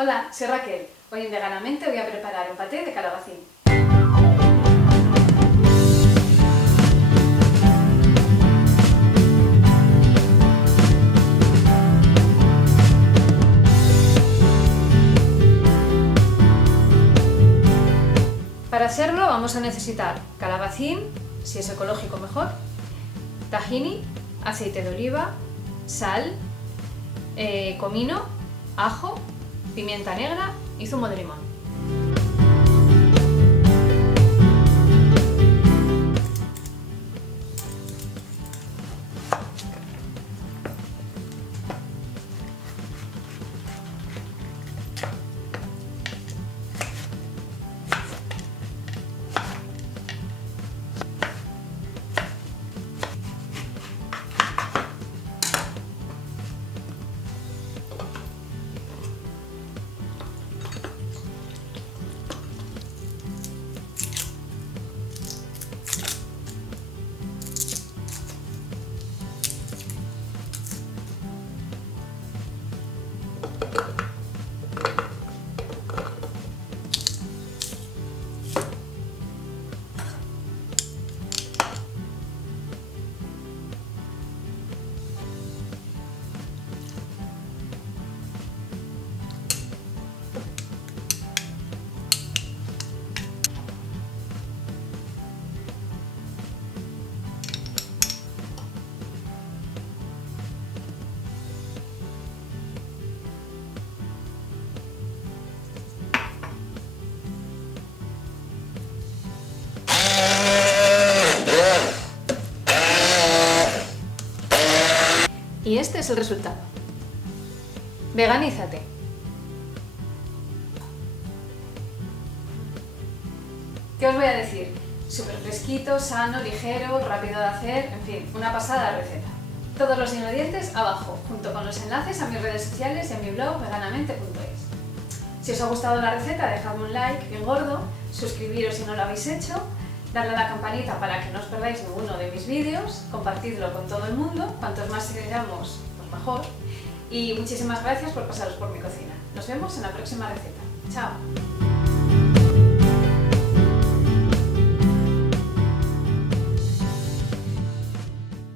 Hola, soy Raquel. Hoy en Veganamente voy a preparar un paté de calabacín. Para hacerlo vamos a necesitar calabacín, si es ecológico mejor, tahini, aceite de oliva, sal, comino, ajo, pimienta negra y zumo de limón. Y este es el resultado. Veganízate. ¿Qué os voy a decir? Súper fresquito, sano, ligero, rápido de hacer, en fin, una pasada receta. Todos los ingredientes abajo, junto con los enlaces a mis redes sociales y a mi blog veganamente.es. Si os ha gustado la receta, dejadme un like bien gordo, suscribiros si no lo habéis hecho, darle a la campanita para que no os perdáis ninguno de mis vídeos, compartidlo con todo el mundo, cuantos más seamos, pues mejor. Y muchísimas gracias por pasaros por mi cocina. Nos vemos en la próxima receta. ¡Chao!